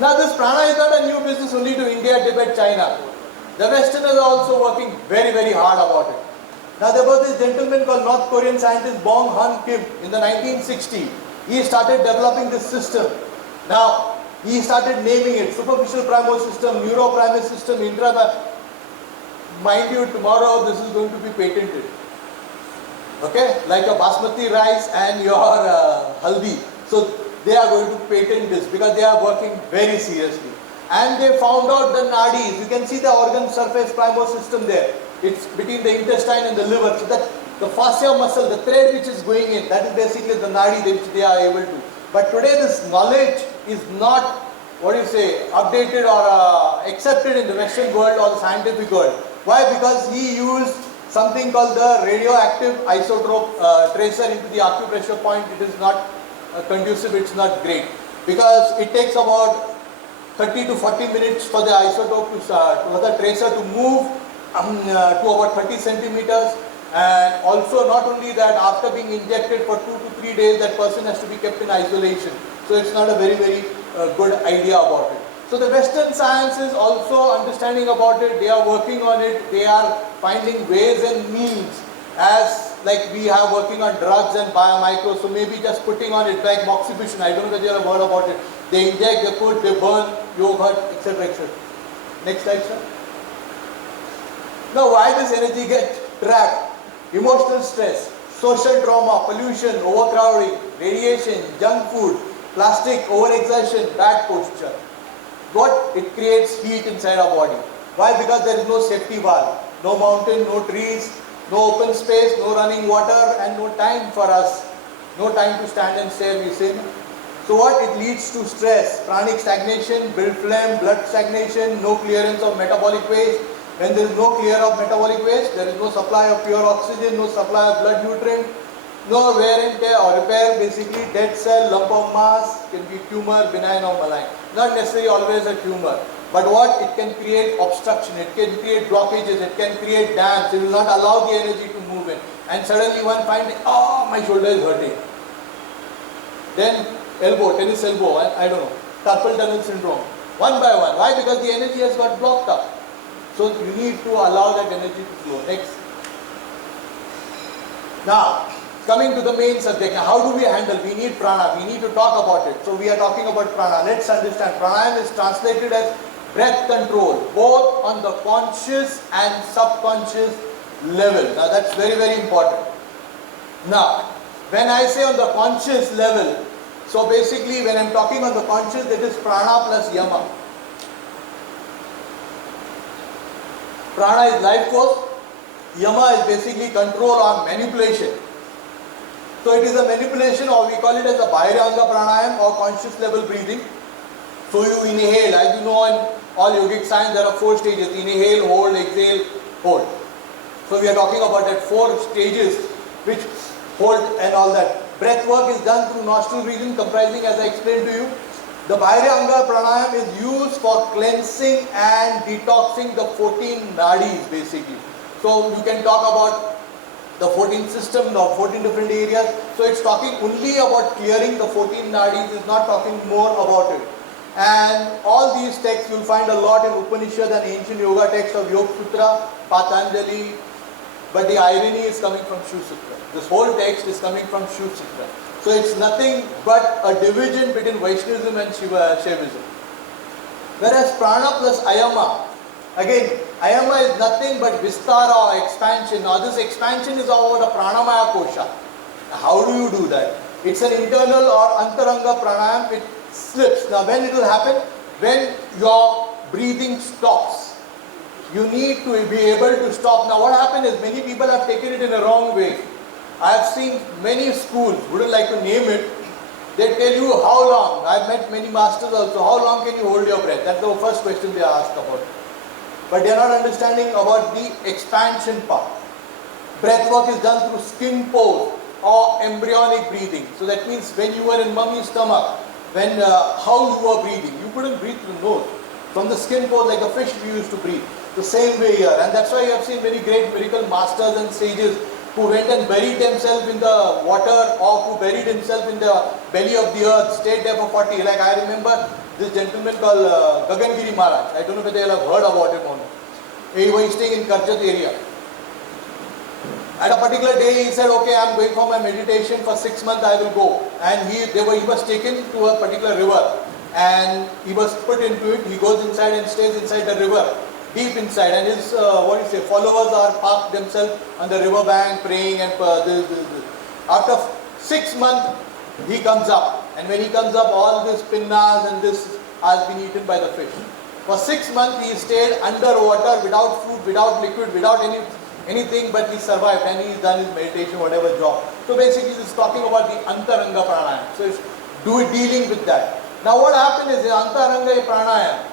Now this prana is not a new business only to India, Tibet, China. The Westerners are also working very, very hard about it. Now there was this gentleman called North Korean scientist Bong Han Kim in the 1960s. He started developing this system. Now he started naming it superficial primal system, neuroprimal system, intra. Mind you, tomorrow this is going to be patented. Okay, like your basmati rice and your haldi. So they are going to patent this because they are working very seriously. And they found out the nadis. You can see the organ surface primal system there. It's between the intestine and the liver. So that the fascia muscle, the thread which is going in, that is basically the nadi which they are able to. But today this knowledge is not, updated or accepted in the Western world or the scientific world. Why? Because he used something called the radioactive isotope tracer into the acupressure point. It is not conducive, it's not great. Because it takes about 30 to 40 minutes for the isotope to start, for the tracer to move to about 30 centimeters. And also not only that, after being injected for 2 to 3 days, that person has to be kept in isolation. So it's not a very, very good idea about it. So the Western science is also understanding about it, they are working on it, they are finding ways and means, as like we are working on drugs and biomicro, so maybe just putting on it like moxibustion, I don't know whether you have heard about it. They inject, they put, they burn, yogurt, etc. etc. Next slide, sir. Now why does energy get trapped? Emotional stress, social trauma, pollution, overcrowding, radiation, junk food, plastic, overexertion, bad posture. What? It creates heat inside our body. Why? Because there is no safety valve, no mountain, no trees, no open space, no running water, and no time for us. No time to stand and stare, we say. So what? It leads to stress, pranic stagnation, build phlegm, blood stagnation, no clearance of metabolic waste. When there is no clear of metabolic waste, there is no supply of pure oxygen, no supply of blood nutrient, no wear and tear or repair, basically dead cell, lump of mass, can be tumor, benign or malign. Not necessarily always a tumor. But what? It can create obstruction, it can create blockages, it can create dams, it will not allow the energy to move in. And suddenly one finds, oh, my shoulder is hurting. Then elbow, tennis elbow, I don't know, carpal tunnel syndrome. One by one. Why? Because the energy has got blocked up. So you need to allow that energy to flow. Next. Now, coming to the main subject, how do we handle? We need prana, we need to talk about it. So we are talking about prana. Let's understand. Pranayama is translated as breath control, both on the conscious and subconscious level. Now that's very, very important. Now, when I say on the conscious level, so basically when I am talking on the conscious, that is prana plus yama. Prana is life force, yama is basically control or manipulation. So it is a manipulation, or we call it as a Bhairanga pranayam or conscious level breathing. So you inhale, as you know in all yogic science there are 4 stages: inhale, hold, exhale, hold. So we are talking about that 4 stages which hold and all that. Breath work is done through nostril breathing, comprising, as I explained to you. The Bhairanga pranayam is used for cleansing and detoxing the 14 nadis basically. So you can talk about the 14 system, the 14 different areas. So it's talking only about clearing the 14 nadis, is not talking more about it. And all these texts you'll find a lot in Upanishad and ancient yoga texts of Yoga Sutra, Patanjali, but the irony is coming from Shiv Sutra. This whole text is coming from Shiv Sutra. So it's nothing but a division between Vaishnavism and Shaivism. Whereas prana plus ayama, again, ayama is nothing but vistara or expansion. Now this expansion is about a pranamaya kosha. How do you do that? It's an internal or antaranga pranayam, it slips. Now when it will happen? When your breathing stops. You need to be able to stop. Now what happened is many people have taken it in a wrong way. I have seen many schools, wouldn't like to name it, they tell you how long. I have met many masters also, how long can you hold your breath? That's the first question they ask about. But they are not understanding about the expansion part. Breath work is done through skin pose or embryonic breathing. So that means when you were in mummy's stomach, when how you were breathing, you couldn't breathe through the nose. From the skin pose, like a fish we used to breathe. The same way here. And that's why you have seen many great miracle masters and sages who went and buried themselves in the water, or who buried himself in the belly of the earth, stayed there for 40. Like I remember this gentleman called Gagangiri Maharaj. I don't know whether you have heard about him or not. He was staying in Karjat area. At a particular day he said, okay, I am going for my meditation, for 6 months I will go. And he was taken to a particular river and he was put into it. He goes inside and stays inside the river, deep inside, and his followers are parked themselves on the river bank praying, and after 6 months he comes up, and when he comes up all this pinnas and this has been eaten by the fish. For 6 months he stayed underwater without food, without liquid, without anything, but he survived and he's done his meditation, whatever job. So basically this is talking about the Antaranga Pranayama. So it's dealing with that. Now what happened is in Antaranga Pranayama,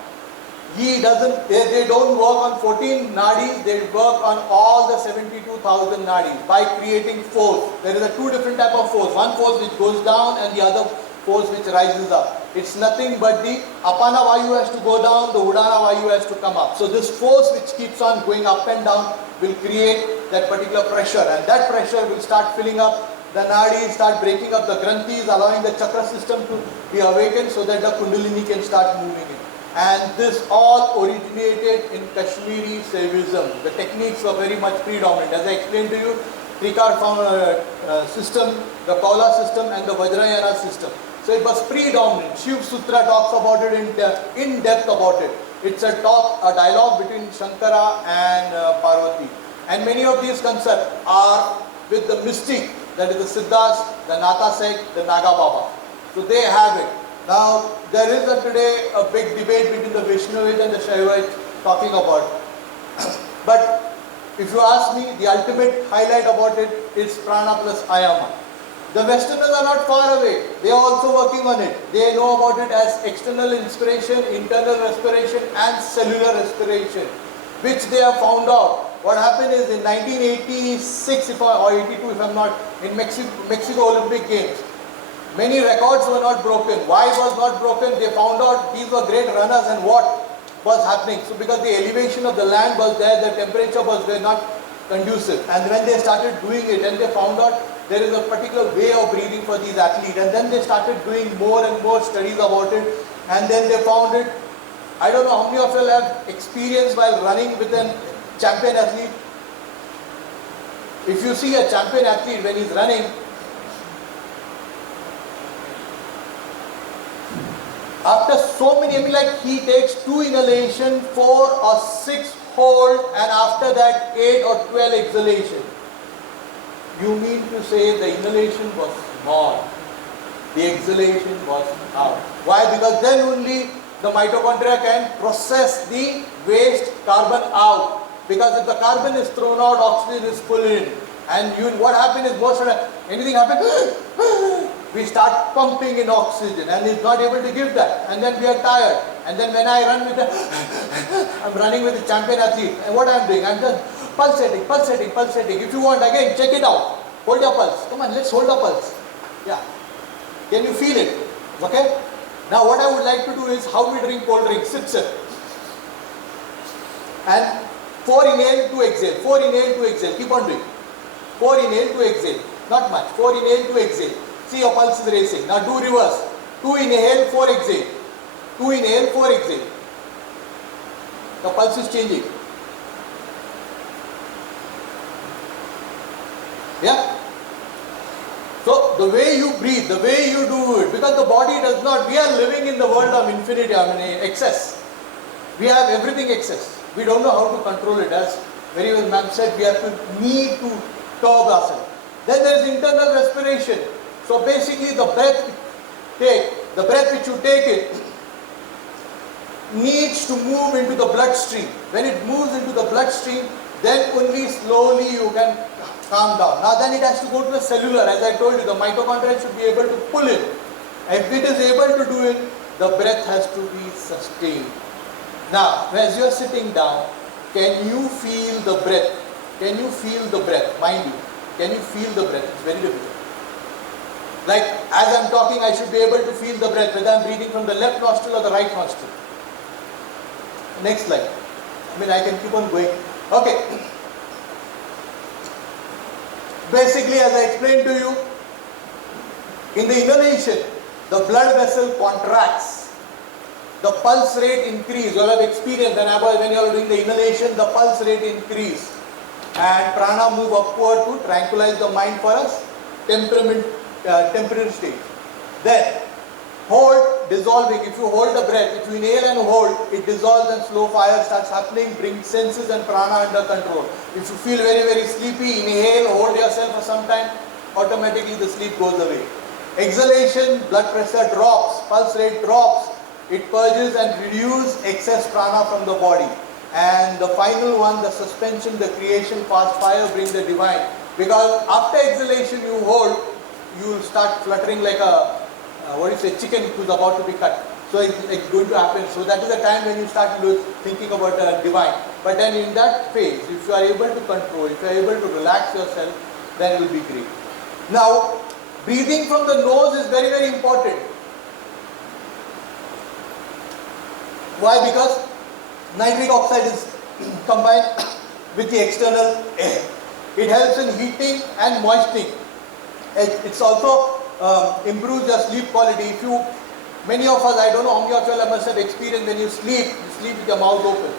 they don't work on 14 nadis, they work on all the 72,000 nadis by creating force. There is a two different type of force. One force which goes down and the other force which rises up. It's nothing but the Apana Vayu has to go down, the Udana Vayu has to come up. So this force which keeps on going up and down will create that particular pressure, and that pressure will start filling up the nadis, start breaking up the granthis, allowing the chakra system to be awakened so that the kundalini can start moving in. And this all originated in Kashmiri Saivism. The techniques were very much predominant. As I explained to you, Trikar system, the Kaula system and the Vajrayana system. So it was predominant. Shiv Sutra talks about it in depth about it. It's a dialogue between Shankara and Parvati. And many of these concepts are with the mystic, that is the Siddhas, the Nata sect, the Naga Baba. So they have it. Now there is today a big debate between the Vaishnavites and the Shaivites talking about it. But if you ask me, the ultimate highlight about it is Prana plus Ayama. The Westerners are not far away. They are also working on it. They know about it as external inspiration, internal respiration and cellular respiration, which they have found out. What happened is in 1986 or 82 if I am not, in Mexico Olympic Games, many records were not broken. Why was not broken? They found out these were great runners and what was happening. So because the elevation of the land was there, the temperature was not conducive. And when they started doing it and they found out there is a particular way of breathing for these athletes, and then they started doing more and more studies about it, and then they found it. I don't know how many of you have experience while running with a champion athlete. If you see a champion athlete when he's running, after so many, like he takes 2 inhalation, 4 or 6 hold, and after that 8 or 12 exhalation. You mean to say the inhalation was small, the exhalation was out. Why? Because then only the mitochondria can process the waste carbon out. Because if the carbon is thrown out, oxygen is pulled in. And what happens is most of the, anything happens, we start pumping in oxygen and it's not able to give that. And then we are tired. And then when I run with I'm running with a champion athlete. And what I'm doing? I'm just pulsating. If you want, again, check it out. Hold your pulse. Come on, let's hold the pulse. Yeah. Can you feel it? Okay? Now what I would like to do is how we drink cold drink. Sip. And 4 inhale, 2 exhale. 4 inhale, 2 exhale. Keep on doing. 4 inhale, 2 exhale. Not much. 4 inhale, 2 exhale. See your pulse is racing. Now do reverse. 2 inhale, 4 exhale. 2 inhale, 4 exhale. The pulse is changing. Yeah? So the way you breathe, the way you do it, because the body does not, we are living in the world of infinity, excess. We have everything excess. We don't know how to control it. As very well ma'am said, we have to need to curb ourselves. Then there is internal respiration. So basically the breath which you take it needs to move into the bloodstream. When it moves into the bloodstream, then only slowly you can calm down. Now then it has to go to the cellular. As I told you, the mitochondria should be able to pull it. If it is able to do it, the breath has to be sustained. Now, as you are sitting down, can you feel the breath? Can you feel the breath? Mind you, can you feel the breath? It's very difficult. Like as I am talking, I should be able to feel the breath, whether I am breathing from the left nostril or the right nostril. Next slide. I can keep on going. Okay. Basically, as I explained to you, in the inhalation, the blood vessel contracts, the pulse rate increase. You have experienced when you are doing the inhalation, the pulse rate increase, and prana move upward to tranquilize the mind for us, temporary state. Then hold, dissolving. If you hold the breath, if you inhale and hold, it dissolves and slow fire starts happening, bring senses and prana under control. If you feel very, very sleepy, inhale, hold yourself for some time, automatically the sleep goes away. Exhalation, blood pressure drops, pulse rate drops, it purges and reduces excess prana from the body. And the final one, the suspension, the creation, fast fire, bring the divine. Because after exhalation you hold, you will start fluttering like a chicken who's about to be cut. So it's going to happen. So that is the time when you start thinking about the divine. But then in that phase, if you are able to control, if you are able to relax yourself, then it will be great. Now, breathing from the nose is very, very important. Why? Because nitric oxide is combined with the external air. It helps in heating and moistening. It's also improves your sleep quality. Many of us, I don't know how many of you must have experienced when you sleep with your mouth open.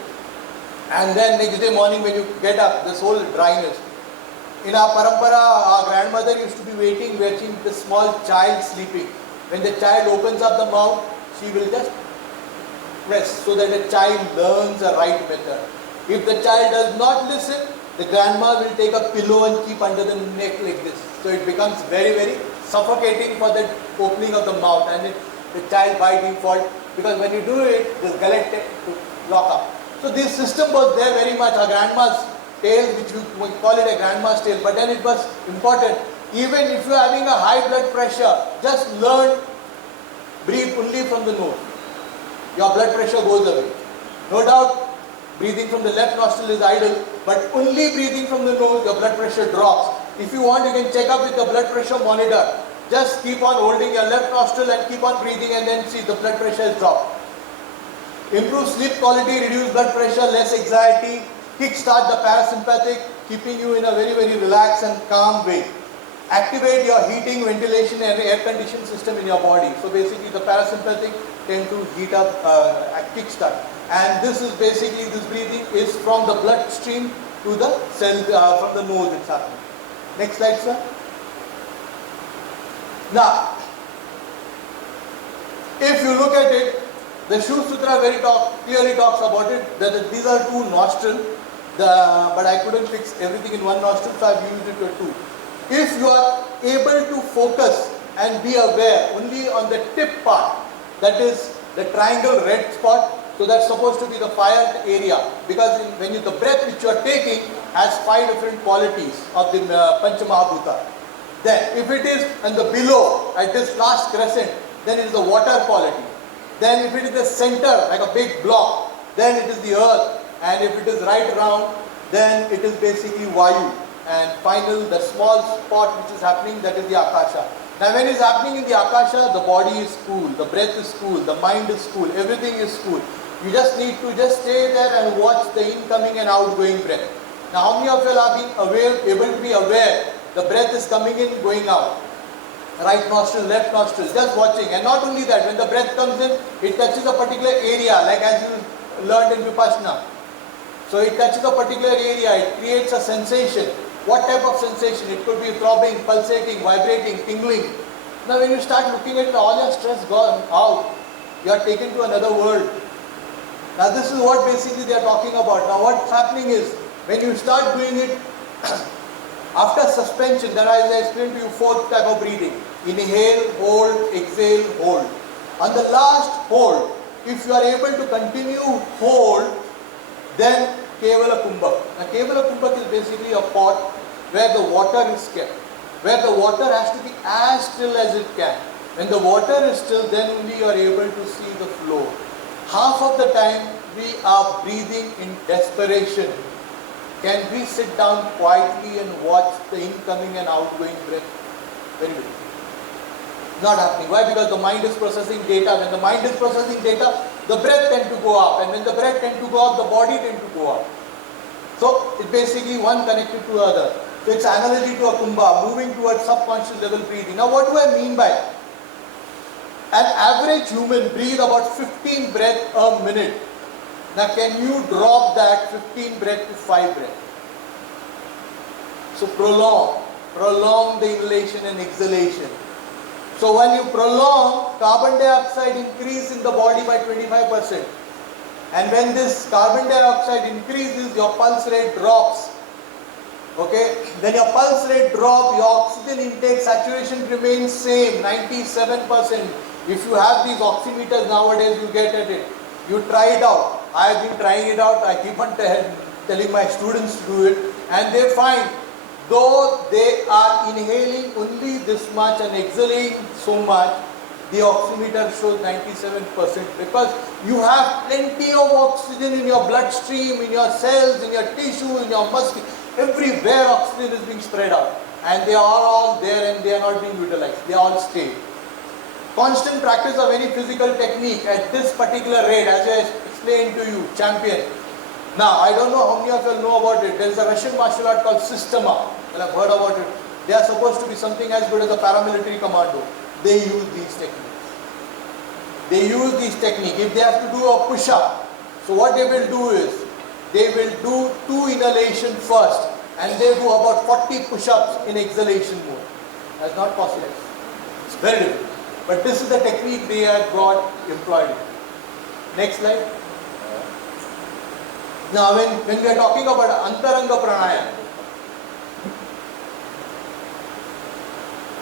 And then next day morning when you get up, this whole dryness. In our parampara, our grandmother used to be watching the small child sleeping. When the child opens up the mouth, she will just press so that the child learns the right method. If the child does not listen, the grandma will take a pillow and keep under the neck like this. So it becomes very, very suffocating for the opening of the mouth, and the child by default, because when you do it, this gullet to lock up. So this system was there very much. Our grandma's tale, which we call it a grandma's tale, but then it was important. Even if you are having a high blood pressure, just learn, breathe only from the nose. Your blood pressure goes away. No doubt, breathing from the left nostril is idle, but only breathing from the nose, your blood pressure drops. If you want, you can check up with the blood pressure monitor. Just keep on holding your left nostril and keep on breathing, and then see the blood pressure is dropped. Improve sleep quality, reduce blood pressure, less anxiety, kickstart the parasympathetic, keeping you in a very, very relaxed and calm way. Activate your heating, ventilation and air conditioning system in your body. So basically the parasympathetic tend to heat up, kickstart. And this is basically, this breathing is from the bloodstream to the cell, from the nose it's happening. Next slide, sir. Now, if you look at it, the Shiv Sutra clearly talks about it, that these are two nostrils, but I couldn't fix everything in one nostril, so I've used it with two. If you are able to focus and be aware only on the tip part, that is the triangle red spot, so that's supposed to be the fire area, because the breath which you are taking has 5 different qualities of the Panchamahabhuta. Then if it is on the below, at this last crescent, then it is the water quality. Then if it is the center, like a big block, then it is the earth. And if it is right around, then it is basically Vayu. And final, the small spot which is happening, that is the Akasha. Now when it is happening in the Akasha, the body is cool, the breath is cool, the mind is cool, everything is cool. You just need to just stay there and watch the incoming and outgoing breath. Now how many of you are being able to be aware the breath is coming in, going out? Right nostril, left nostril, just watching. And not only that, when the breath comes in, it touches a particular area, like as you learned in Vipassana. So it touches a particular area, it creates a sensation. What type of sensation? It could be throbbing, pulsating, vibrating, tingling. Now when you start looking at it, all your stress gone out. You are taken to another world. Now this is what basically they are talking about. Now what's happening is, when you start doing it, after suspension, then as I explained to you, 4 type of breathing. Inhale, hold, exhale, hold. On the last hold, if you are able to continue hold, then Kevala Kumbhak. Now Kevala Kumbhak is basically a pot where the water is kept, where the water has to be as still as it can. When the water is still, then only you are able to see the flow. Half of the time we are breathing in desperation. Can we sit down quietly and watch the incoming and outgoing breath? Very good. Not happening. Why? Because the mind is processing data. When the mind is processing data, the breath tends to go up. And when the breath tends to go up, the body tends to go up. So, it's basically one connected to the other. So it's analogy to a kumbha, moving towards subconscious level breathing. Now what do I mean by it? An average human breathe about 15 breaths a minute. Now can you drop that 15 breath to 5 breaths? So prolong the inhalation and exhalation. So when you prolong, carbon dioxide increase in the body by 25%. And when this carbon dioxide increases, your pulse rate drops. Okay, then your pulse rate drop, your oxygen intake saturation remains same, 97%. If you have these oximeters nowadays, you get at it. You try it out. I have been trying it out. I keep on telling my students to do it, and they find, though they are inhaling only this much and exhaling so much, the oximeter shows 97% because you have plenty of oxygen in your bloodstream, in your cells, in your tissue, in your muscle. Everywhere oxygen is being spread out, and they are all there and they are not being utilized. They all stay. Constant practice of any physical technique at this particular rate, as I explained to you, champion. Now, I don't know how many of you know about it. There is a Russian martial art called Systema. Well, I've heard about it. They are supposed to be something as good as a paramilitary commando. They use these techniques. They use these techniques. If they have to do a push-up, so what they will do is, they will do 2 inhalation first, and they do about 40 push-ups in exhalation mode. That's not possible. It's very difficult. But this is the technique they have got employed. Next slide. Now when we are talking about Antaranga Pranayama,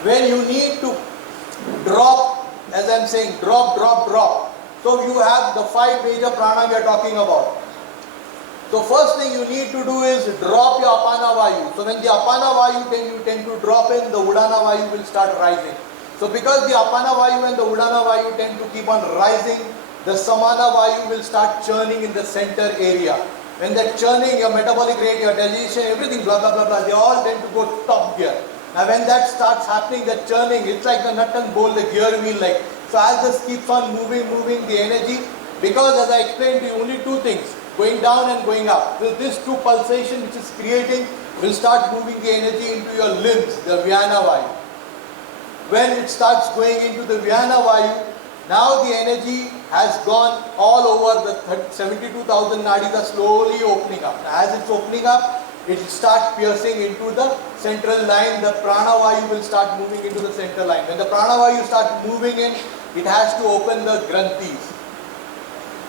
when you need to drop, as I am saying, drop. So you have the 5 major prana we are talking about. So first thing you need to do is drop your apana vayu. So when the apana vayu you tend to drop in, the udana vayu will start rising. So because the apana vayu and the udana vayu tend to keep on rising, the samana vayu will start churning in the center area. When that churning, your metabolic rate, your digestion, everything, blah, blah, blah, blah, they all tend to go top gear. Now when that starts happening, that churning, it's like the nut and bolt, the gear wheel like. So as this keeps on moving the energy, because as I explained to you, only 2 things, going down and going up. So this 2 pulsation which is creating will start moving the energy into your limbs, the Vyana vayu. When it starts going into the Vyana vayu, now the energy has gone all over, the 72,000 nadis are slowly opening up. As it's opening up, it will start piercing into the central line. The prana vayu will start moving into the central line. When the prana vayu starts moving in, it has to open the granthis.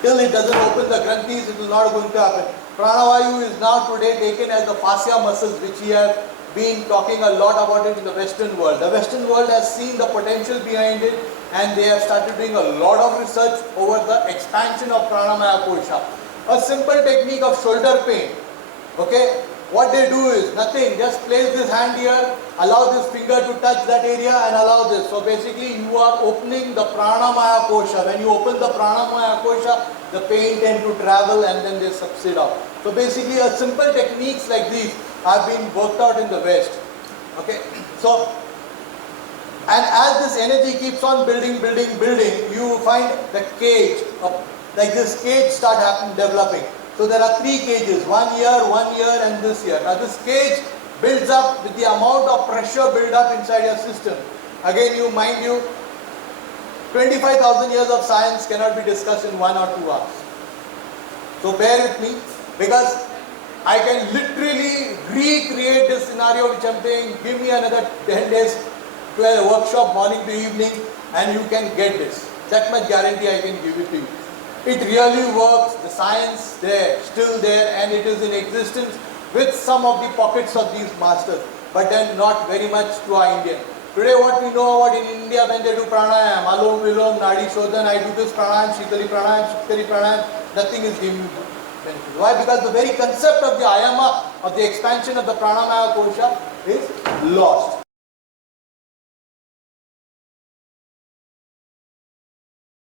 Till it doesn't open the granthis, it is not going to happen. Prana vayu is now today taken as the fascia muscles, which we have been talking a lot about it in the Western world. The Western world has seen the potential behind it, and they have started doing a lot of research over the expansion of pranamaya kosha. A simple technique of shoulder pain. Okay, what they do is nothing, just place this hand here, allow this finger to touch that area and allow this. So basically you are opening the pranamaya kosha. When you open the pranamaya kosha, the pain tend to travel and then they subside out. So basically a simple techniques like these have been worked out in the West. Okay, so and as this energy keeps on building, you find the cage, like this cage start developing. So there are 3 cages, 1 year, and this year. Now this cage builds up with the amount of pressure build up inside your system. Again, mind you, 25,000 years of science cannot be discussed in 1 or 2 hours. So bear with me, because I can literally recreate this scenario which I am saying. Give me another 10 days to a workshop morning to evening and you can get this. That much guarantee I can give it to you. It really works, the science there, still there, and it is in existence with some of the pockets of these masters, but then not very much to our Indian. Today what we know about in India when they do pranayam, alom, vilom, nadi shodhan, I do this pranayam, shikali pranayam, nothing is giving me benefit. Why? Because the very concept of the ayama, of the expansion of the pranamaya kosha is lost.